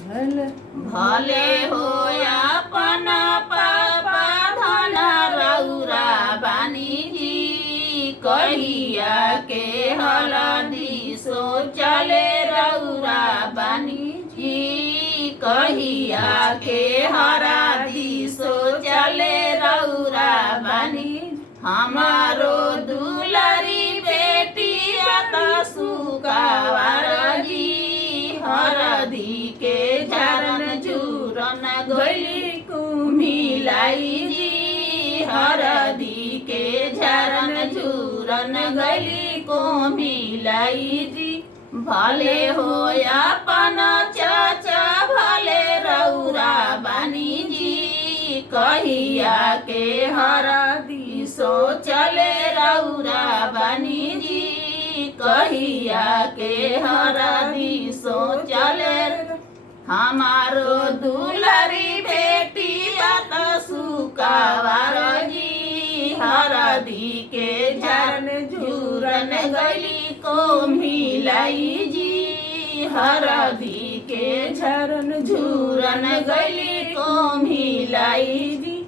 भले भले हो अपन पापा धन रौरा बानी जी कहिया के हलदी सो चले रौरा बानी जी कहिया के हरादी सो चले रौरा बानी हमारो दुलारी बेटी आता सुकावार जी हरदी के झरन झुरन गली कुमिलाई जी हरदी के झरन झुरन गली को मिलाई जी भले हो अपन चाचा भले रौरा बानी जी कहिया के हरदी सो चले रौरा बानी जी कहिया के हरदी सो चले हमारो दुलारी बेटी आत सुकावार जी हरदी के झरन झुरन गली को मिलाई जी हरदी के झरन झुरन गली को मिलाई जी।